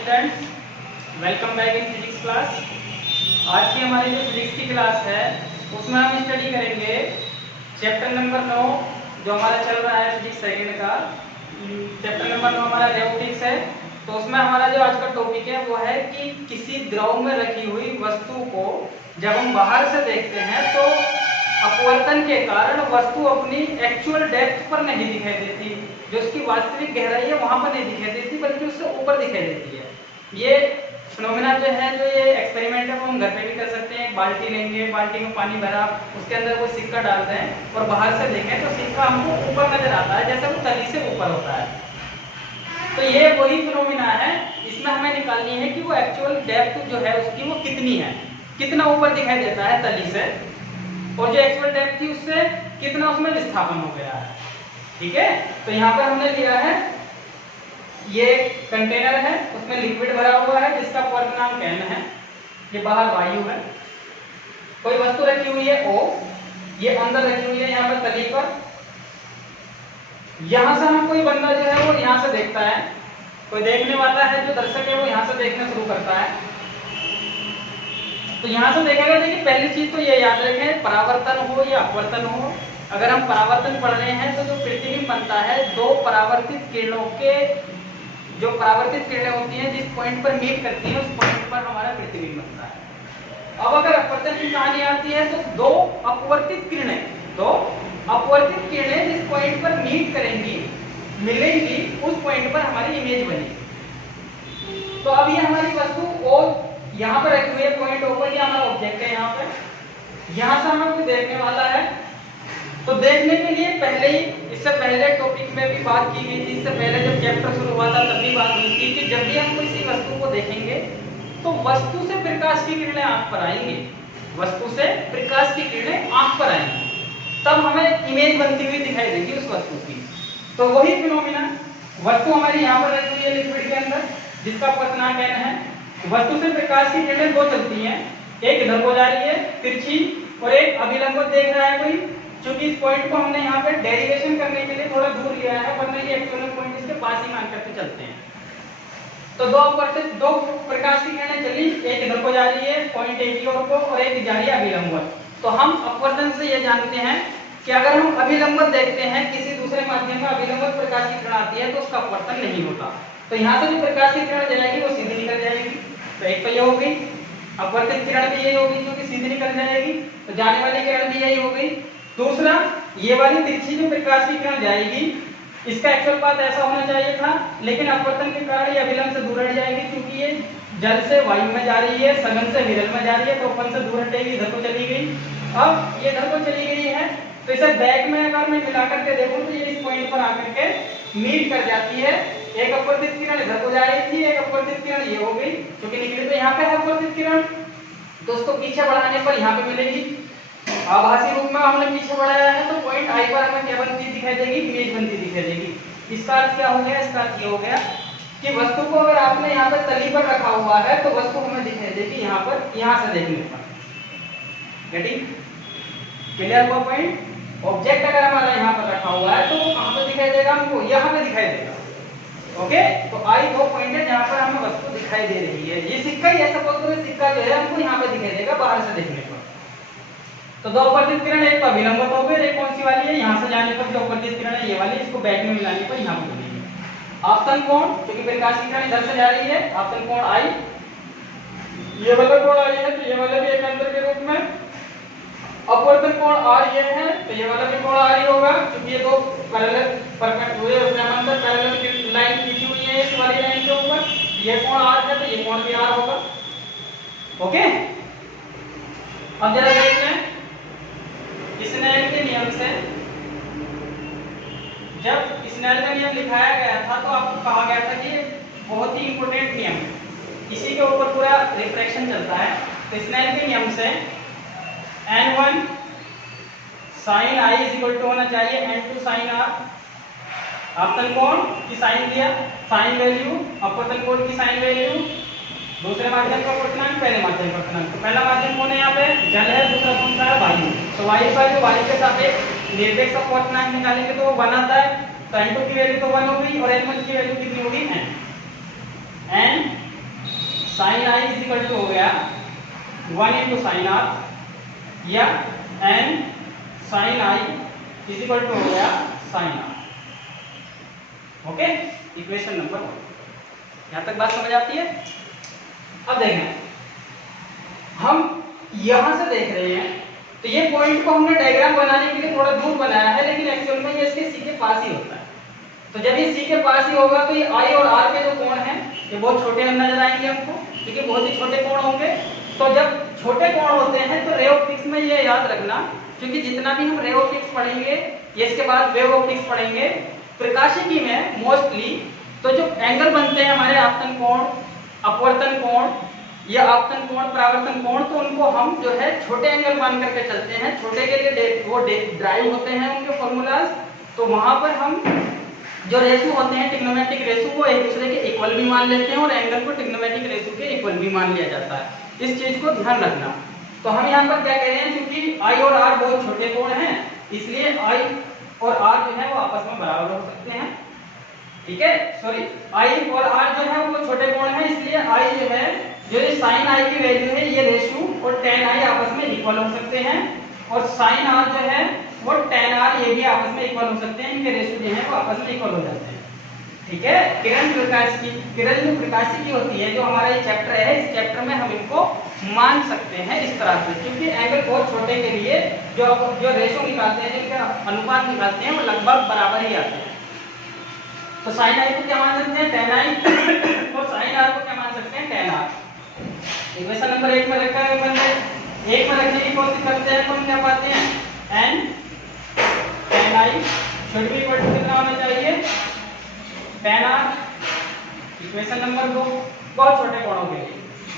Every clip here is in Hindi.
Students, welcome back in physics class. आज की हमारी जो फिजिक्स की क्लास है उसमें हम स्टडी करेंगे चैप्टर नंबर 9 जो हमारा चल रहा है फिजिक्स सेकंड का। चैप्टर नंबर 9 हमारा रोबोटिक्स है। तो उसमें हमारा जो आज का टॉपिक है वो है कि किसी द्रव में रखी हुई वस्तु को जब हम बाहर से देखते हैं तो अपवर्तन के कारण वस्तु अपनी एक्चुअल डेप्थ पर नहीं दिखाई देती, जो उसकी वास्तविक गहराई है वहां पर नहीं दिखाई देती बल्कि उससे ऊपर दिखाई देती है। ये फिनोमेना जो है, जो ये एक्सपेरिमेंट है वो हम घर पे भी कर सकते हैं। बाल्टी लेंगे, बाल्टी में पानी भरा, उसके अंदर वो सिक्का डालते हैं और बाहर से देखें तो सिक्का हमको ऊपर नजर आता है, जैसे वो तली से ऊपर होता है। तो ये वही फिनोमेना है, इसमें हमें निकालनी है कि वो एक्चुअल डेप्थ जो है उसकी वो कितनी है, कितना ऊपर दिखाई देता है तली से, और जो एक्चुअल डेप्थ थी उससे कितना उसमें विस्थापन हो गया है। ठीक है, तो यहाँ पर हमने लिया है ये कंटेनर है, उसमें लिक्विड भरा हुआ है जिसका पूर्णांक n है, ये बाहर वायु है। कोई वस्तु रखी हुई है O, ये अंदर रखी हुई है यहाँ पर तली पर। यहां से हम कोई बंदा जो है वो यहाँ से देखता है, कोई देखने वाला है जो दर्शक है वो यहाँ से देखना शुरू करता है। तो यहाँ से देखेगा, देखिए पहली चीज तो ये याद रखें, परावर्तन हो या अपवर्तन हो, अगर हम परावर्तन पढ़ रहे हैं तो जो प्रतिबिंब बनता है दो परावर्तित किरणों के, जो परावर्तित किरणें होती हैं जिस पॉइंट पर मीट करती हैं उस पॉइंट पर हमारा प्रतिबिंब बनता है। अब अगर अपवर्तन की कहानी आती है तो दो अपवर्तित किरणें जिस पॉइंट पर मीट करेंगी, मिलेंगी, उस पॉइंट पर हमारी इमेज बनेगी। तो अब ये हमारी वस्तु O यहाँ पर रखी हुई है पॉइंट O पर, ये हमारा ऑब्जेक्ट है। यहाँ पर यहाँ से हमें कोई देखने वाला है, तो देखने के लिए पहले ही, इससे पहले टॉपिक में भी बात की गई थी, इससे पहले जब चैप्टर शुरू हुआ था तब भी बात हुई थी कि जब भी हम किसी वस्तु को देखेंगे तो वस्तु से प्रकाश की किरणें आंख पर आएंगी, वस्तु से प्रकाश की किरणें आंख पर आएंगी, तब हमें इमेज बनती हुई दिखाई देगी उस वस्तु की। तो वही फिनोमेना, वस्तु हमारी यहाँ पर रखी हुई है लिक्विड के अंदर जिसका पूर्णांक n है। वस्तु से प्रकाश की किरणें दो चलती हैं, एक इधर को जा रही है तिरछी और एक अभिलंब देख रहा है कोई। क्योंकि इस पॉइंट को हमने यहाँ पे डेरिवेशन करने के लिए थोड़ा दूर लिया है, वरना ये एक्चुअल पॉइंट इसके पास ही मान करके चलते हैं। तो दो प्रकाश की किरणें चली, एक इधर को जा रही है पॉइंट A की ओर को और एक जा रही है अभिलंब। तो हम अपवर्तन से ये जानते हैं कि अगर हम अभिलंब देखते हैं, किसी दूसरे माध्यम में अभिलंब प्रकाश की किरण आती है तो उसका अपवर्तन नहीं होता। तो यहाँ से जो प्रकाश की किरण जाएगी वो सीधी निकल जाएगी। तो एक तो ये हो गई, अपवर्तित किरण भी यही होगी जो कि सीधी निकल जाएगी, तो जाने वाली किरण भी यही हो गई। दूसरा, ये वाली तिरछी जो प्रकाश की किरण जाएगी, इसका एक्चुअल पाथ ऐसा होना चाहिए था, लेकिन अपवर्तन के कारण ये अभिलंब से दूर हट जाएगी, क्योंकि ये जल से वायु में जा रही है, सघन से विरल में जा रही है, तो अपन से दूर हटेगी, इधर को चली गई। अब ये इधर को चली गई है, तो इसे बैक में अगर मैं मिला करके देखूं तो ये इस पॉइंट पर आकर के मीट कर जाती है। एक अपवर्तित किरण इधर को जा रही थी, एक अपवर्तित किरण ये हो गई, क्योंकि निकली तो यहाँ पे है अपवर्तित किरण, तो उसको पीछे बढ़ाने पर यहाँ पे मिलेगी। आभासी रूप में हमने पीछे बढ़ाया है तो पॉइंट I पर हमें क्या बनती दिखाई देगी, इमेज बनती दिखाई देगी। इसका अर्थ क्या हो गया, इसका अर्थ ये हो गया कि वस्तु को अगर आपने यहाँ पे तली पर रखा हुआ है तो वस्तु हमें दिखाई देगी यहाँ पर, यहाँ से देखने पर। गेटिंग क्लियर हुआ पॉइंट? ऑब्जेक्ट अगर हमारा यहाँ पर रखा हुआ है तो कहाँ पे दिखाई देगा हमको, यहाँ पे दिखाई देगा। ओके, तो I वो पॉइंट है जहाँ पर हमें वस्तु दिखाई दे रही है। ये सिक्का ही है, सपोज करो सिक्का जो है हमको यहाँ पे दिखाई देगा बाहर से देखने पर। तो दो अपवर्तित किरण, एक तो अभिलंब हो गई, एक कौन सी वाली है, यहाँ से जाने पर जो अपवर्तित किरण है ये वाली, इसको बैक में मिलाने पर यहाँ पर बनेगी। आपतन कोण, क्योंकि प्रकाश की किरण इधर से जा रही है, आपतन कोण I, ये वाला कोण I है तो ये वाला भी एक अंतर के रूप में। अपवर्तन कोण R ये है तो ये वाला भी कोण R ही होगा, क्योंकि ये दो पैरेलल परपेंडिकुलर हुए समांतर पैरेलल लाइन खींची हुई है इस वाली लाइन के ऊपर, ये कोण R है तो ये कोण भी R होगा। ओके, अब जरा देखते हैं स्नेल के नियम से। जब स्नेल का नियम लिखाया गया था तो आपको कहा गया था कि बहुत ही इंपॉर्टेंट नियम है, इसी के ऊपर पूरा रिफ्रैक्शन चलता है। तो स्नेल के नियम से n1 sin I is equal to होना चाहिए n2 sin R। आपतन कोण की साइन दिया, साइन वैल्यू, अपवर्तन कोण की साइन वैल्यू, दूसरे माध्यम का पूर्णांक, पहले माध्यम का पूर्णांक। तो पहला माध्यम कौन है यहाँ पे, जल है, दूसरा कौन सा है, वायु। तो वायु का जो वायु के सापेक्ष निरपेक्ष अपवर्तनांक निकालेंगे तो वो 1 आता है, तो n2 की वैल्यू तो 1 हो गई और n1 की वैल्यू कितनी होगी, n sine i is equal to हो गया 1 इंटू साइन आर, या n sine i is equal to हो गया sine r. Okay, equation number 1। यहां तक बात समझ आती है? अब देखें, हम यहां से देख रहे हैं तो ये पॉइंट को हमने डायग्राम बनाने के लिए थोड़ा दूर बनाया है, लेकिन एक्चुअल में ये इसके सी के पास ही होता है। तो जब ये सी के पास ही होगा तो ये आई और आर के जो कोण हैं ये बहुत छोटे नजर आएंगे हमको, क्योंकि बहुत ही छोटे कोण होंगे। तो जब छोटे कोण होते हैं तो रे ऑप्टिक्स में ये याद रखना, क्योंकि जितना भी हम रे ऑप्टिक्स पढ़ेंगे ये इसके बाद वेव ऑप्टिक्स पढ़ेंगे, प्रकाशिकी में मोस्टली तो जो एंगल बनते हैं हमारे आपतन कोण, अपवर्तन कोण या आपतन कोण, परावर्तन कोण, तो उनको हम जो है छोटे एंगल मान करके चलते हैं। छोटे के लिए वो ड्राइव होते हैं उनके फॉर्मूलाज। तो वहां पर हम जो रेशो होते हैं ट्रिग्नोमेट्रिक रेशो, वो एक दूसरे के इक्वल भी मान लेते हैं और एंगल को ट्रिग्नोमेट्रिक रेशो के इक्वल भी मान लिया जाता है। इस चीज को ध्यान रखना। तो हम यहाँ पर क्या कह रहे हैं, क्योंकि आई और आर बहुत छोटे कोण हैं, इसलिए आई और आर जो है वो आपस में बराबर हो सकते हैं। ठीक है, सॉरी, आई और आर जो है वो छोटे कोण हैं, इसलिए आई जो है, जो ये साइन आई की वैल्यू है, ये रेशो और टेन आई आपस में इक्वल हो सकते हैं, और साइन आर जो है वो टेन आर ये भी आपस में इक्वल हो सकते हैं। इनके रेशो जो है वो आपस में इक्वल हो जाते हैं। ठीक है, किरण जो प्रकाशिकी होती है, जो हमारा ये चैप्टर है, इस चैप्टर में हम इनको मान सकते हैं इस तरह से, क्योंकि एंगल बहुत छोटे के लिए जो रेशो निकालते हैं, जिनका अनुपात निकालते हैं, वो लगभग बराबर ही आते हैं। तो साइन आई को क्या मान सकते हैं, टेन आई, और साइन आर को क्या मान सकते हैं, टेन आर। इक्वेशन नंबर 1 में रखा है, एक में रखने की कोशिश करते हैं तो हम क्या पाते हैं, n tan i should be equal to कितना होना चाहिए, टेन आर। इक्वेशन नंबर 2, बहुत छोटे कोणों के लिए,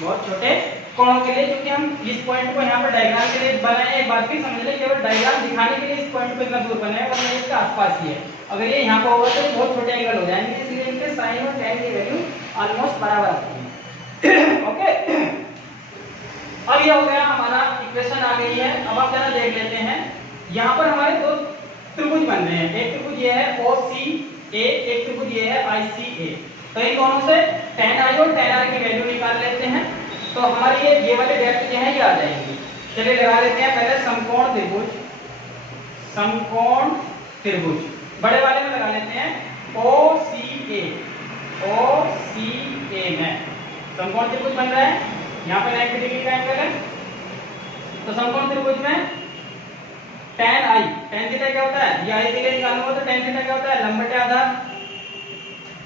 बहुत छोटे कोणों के लिए, क्योंकि हम इस पॉइंट को यहाँ पर डायग्राम के लिए बनाए, एक बात भी समझ लें, केवल डायग्राम दिखाने के लिए इस पॉइंट को इतना दूर बनाए, और ये इसके आसपास ही है। अगर ये यहाँ पर होगा तो बहुत छोटे एंगल हो जाएंगे, इसलिए इनके साइन और टेन की वैल्यू ऑलमोस्ट बराबर आती है। ओके, अब ये हो गया हमारा, इक्वेशन आ गई है। अब आप जरा देख लेते हैं, यहाँ पर हमारे दो त्रिभुज बन रहे हैं। एक त्रिभुज ये है OCA, एक त्रिभुज ये है ICA। तो इन दोनों से tan i और tan r की वैल्यू निकाल लेते हैं, तो हमारी ये वाले डेप्थ जो है ये आ जाएंगी। चलिए लगा लेते हैं पहले समकोण त्रिभुज, समकोण त्रिभुज बड़े वाले में लगा लेते हैं, OCA में समकोण त्रिभुज बन रहा है। यहाँ पे 90 डिग्री का एंगल है, तो समकोण त्रिभुज में tan i, tan थीटा क्या होता है, ये i के लिए निकालना हो तो tan थीटा क्या होता है, लंब बटे आधार।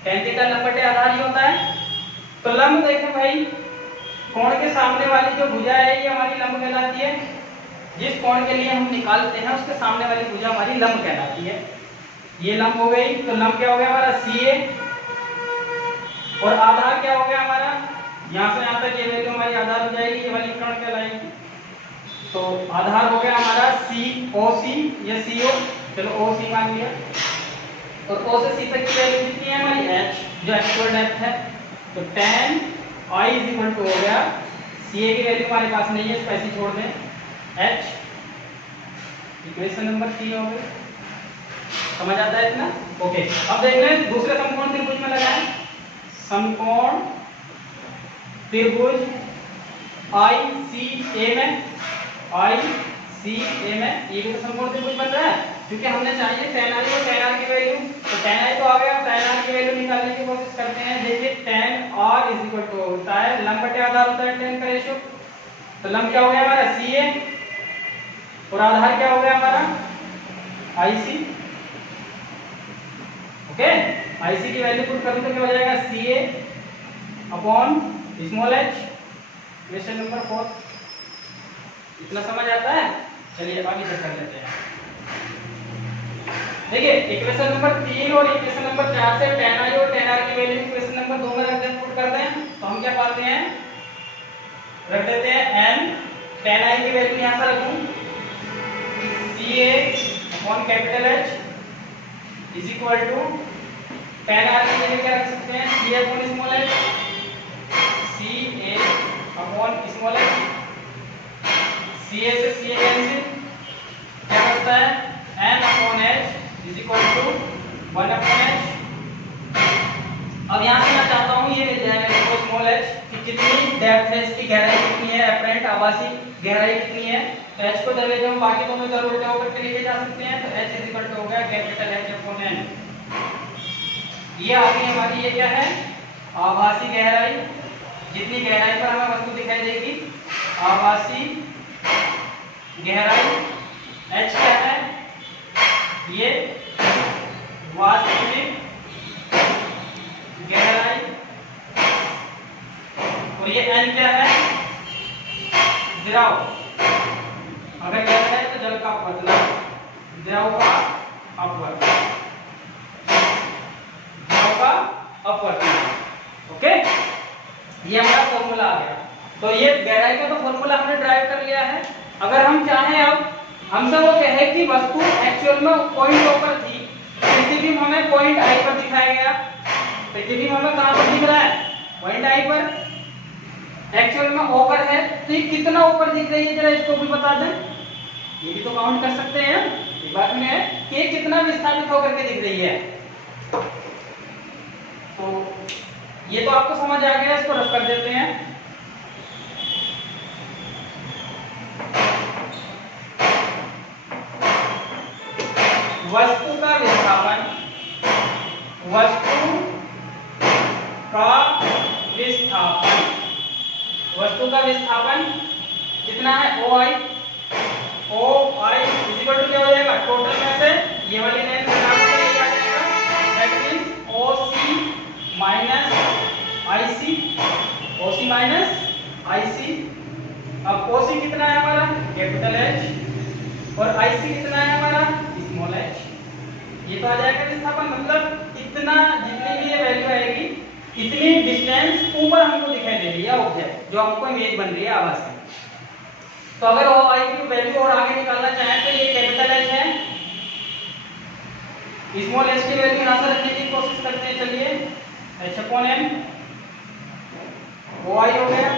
tan थीटा लंब बटे आधार ही होता है। तो लंब देखें भाई, कोण के सामने वाली जो भुजा है ये हमारी लंब कहलाती है। जिस कोण के लिए हम निकालते हैं उसके सामने वाली भुजा हमारी लंब कहलाती है। ये लंब हो गई, तो लंब क्या हो गया हमारा, CA, और आधार क्या हो गया हमारा, यहाँ से यहाँ तक ये वैल्यू हमारी आधार हो जाएगी, ये वाली कोण कहलाएगी। तो आधार हो गया हमारा OC या CO, चलो OC मान लिया, और O से C तक की वैल्यू कितनी है हमारी, H, जो एक्चुअल डेप्थ है। तो tan I is equal to हो गया, CA की वैल्यू हमारे पास नहीं है, इसको ऐसे छोड़ दें, H। इक्वेशन नंबर 3 हो गई, समझ आता है इतना? ओके, अब देख लें दूसरे समकोण त्रिभुज में लगाएं, समकोण त्रिभुज ICA में, ये भी समकोण त्रिभुज बन रहा है, क्योंकि हमने चाहिए tan i और tan r की वैल्यू। तो tan i तो आ गया, tan r की वैल्यू निकालने की कोशिश करते हैं। देखिए tan r is equal to होता है लंब बटे आधार होता है tan का रेशियो। तो लंब क्या हो गया हमारा, CA, और आधार क्या हो गया हमारा, IC। ओके, IC की वैल्यू पुट करूं तो क्या हो जाएगा, CA upon small h। Question number 4, इतना समझ आता है? चलिए आगे चेक कर लेते हैं। देखिए इक्वेशन नंबर 3 और इक्वेशन नंबर 4 से tan i और tan r की वैल्यू इक्वेशन नंबर 2 में रख दें, पुट कर दें, तो हम क्या पाते हैं, रख देते हैं n, tan i की वैल्यू यहां से रखूं, CA upon capital H is equal to tan r की वैल्यू क्या रख सकते हैं, CA upon small h, CA upon small h। CA से CA कैंसिल, क्या बचता है, n upon h is equal to 1 upon h। अब यहाँ से मैं चाहता हूँ ये मिल जाए मेरे को स्मॉल h, कि कितनी डेप्थ है, इसकी गहराई कितनी है, अपरेंट आभासी गहराई कितनी है। तो h को जब हम बाकी दोनों इधर उल्टे होकर के लिखे जा सकते हैं, तो h इज इक्वल टू हो गया कैपिटल H अपॉन n। ये आ गई हमारी, ये क्या है, आभासी गहराई। जितनी गहराई पर हमें वस्तु दिखाई देगी, आभासी गहराई। h क्या है, ये वास्तविक गहराई। और ये n क्या है, द्रव। अगर जल है तो जल का अपवर्तनांक, द्रव का अपवर्तनांक, द्रव का अपवर्तनांक। ओके, ये हमारा फॉर्मूला आ गया। तो ये गहराई का तो फॉर्मूला हमने ड्राइव कर लिया है। अगर हम चाहें, अब हमसे वो कहे कि वस्तु एक्चुअल में पॉइंट O पर थी, प्रतिबिंब हमें पॉइंट I पर दिखाया गया। प्रतिबिंब हमें कहां पर दिख रहा है, पॉइंट I पर, एक्चुअल में O पर है। तो ये कितना ऊपर दिख रही है, जरा इसको भी बता दें। ये भी तो काउंट कर सकते हैं। एक बात में है कि कितना विस्थापित होकर के दिख रही है। तो ये तो आपको समझ आ गया, इसको रख कर देते हैं। वस्तु का विस्थापन, वस्तु का विस्थापन, वस्तु का विस्थापन कितना है, OI। OI is equal to क्या हो जाएगा, टोटल में से ये वाली लाइन घटा के ले जाएगा, that means OC minus IC, OC minus IC। अब OC कितना है हमारा, कैपिटल H, और IC कितना है हमारा, स्मॉल h। ये तो आ जाएगा विस्थापन। मतलब इतना, जितनी भी ये वैल्यू आएगी, इतनी डिस्टेंस ऊपर हमको दिखाई दे रही है ऑब्जेक्ट, जो हमको इमेज बन रही है आभासी। तो अगर OI की वैल्यू और आगे निकालना चाहें तो ये कैपिटल H है, स्मॉल h की वैल्यू यहां से रखने की कोशिश करते हैं। चलिए, h अपॉन n OI हो गया,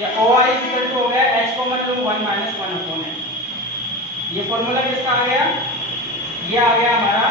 या OI इक्वल टू हो गया h को मतलब 1 माइनस 1 अपॉन n। ये फॉर्मूला किसका आ गया, ये आ गया हमारा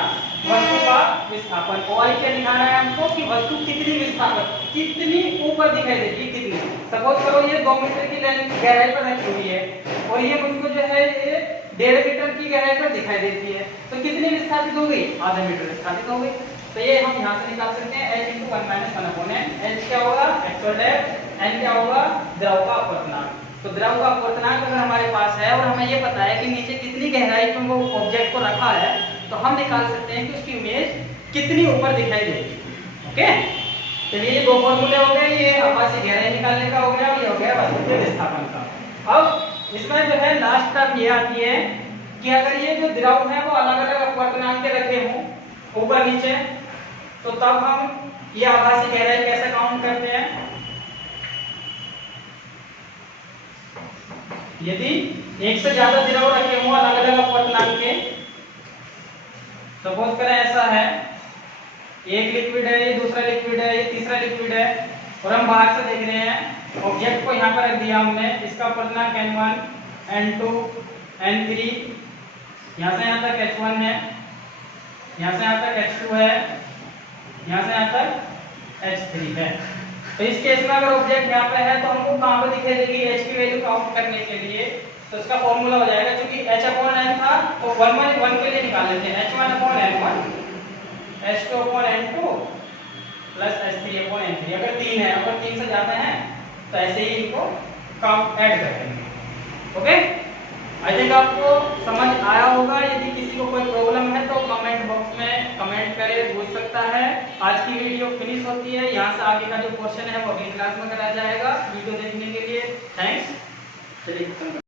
वस्तु का विस्थापन। OI क्या दिखाना है हमको कि वस्तु कितनी विस्थापन, कितनी ऊपर दिखाई देगी, कितनी। सपोज करो ये 2 मीटर की गहराई पर रखी हुई है, और ये मुझको जो है ये 1.5 मीटर की गहराई पर दिखाई देती है, तो कितनी विस्थापित हो गई, आधा मीटर विस्थापित हो गई। तो ये हम यहाँ से निकाल सकते हैं, h × 1 minus 1 upon n। h क्या होगा, एक्चुअल डेप्थ, n क्या होगा, द्रव का अपवर्तनांक। तो द्रव का अपवर्तनांक अगर हमारे पास है और हमें ये पता है कि नीचे कितनी गहराई पर वो ऑब्जेक्ट को रखा है, तो हम निकाल सकते हैं कि उसकी इमेज कितनी ऊपर दिखाई देगी। ओके, चलिए ये दो फॉर्मूले हो गए, ये आभासी गहराई निकालने का हो गया, और ये हो गया वस्तु के विस्थापन का। अब इसमें जो है लास्ट स्टेप ये आती है कि अगर ये जो द्रव है वो अलग अलग अपवर्तनांक के रखे हों ऊपर नीचे, तो तब हम ये आभासी गहराई कैसे काउंट करते हैं। यदि एक से ज्यादा द्रव रखे हों अलग अलग अपवर्तनांक के, सपोज करें ऐसा है, एक लिक्विड है, ये दूसरा लिक्विड है, ये तीसरा लिक्विड है, और हम बाहर से देख रहे हैं ऑब्जेक्ट को यहाँ पर रख दिया हमने, इसका अपवर्तनांक N1, N2, N3, यहाँ से यहाँ तक H1 है, यहाँ से यहाँ तक H2 है, यहाँ से यहाँ तक H3 है। तो इस केस में अगर ऑब्जेक्ट यहाँ पे है तो हमको कहाँ पे दिखाई देगी, H की वैल्यू काउंट करने के लिए। तो इसका फॉर्मूला हो जाएगा, क्योंकि H अपॉन n था तो 1 के लिए निकाल लेते हैं, H1 upon n1, H2 upon n2 plus H3 upon n3। अगर 3 है, अगर 3 से ज्यादा है तो ऐसे ही इनको काउंट ऐड कर देंगे। ओके, आई थिंक आपको समझ आया होगा। यदि किसी को कोई प्रॉब्लम है तो कमेंट बॉक्स में कमेंट करे, पूछ सकता है। आज की वीडियो फिनिश होती है, यहाँ से आगे का जो पोर्शन है वो अगली क्लास में कराया जाएगा। वीडियो देखने के लिए थैंक्स। चलिए।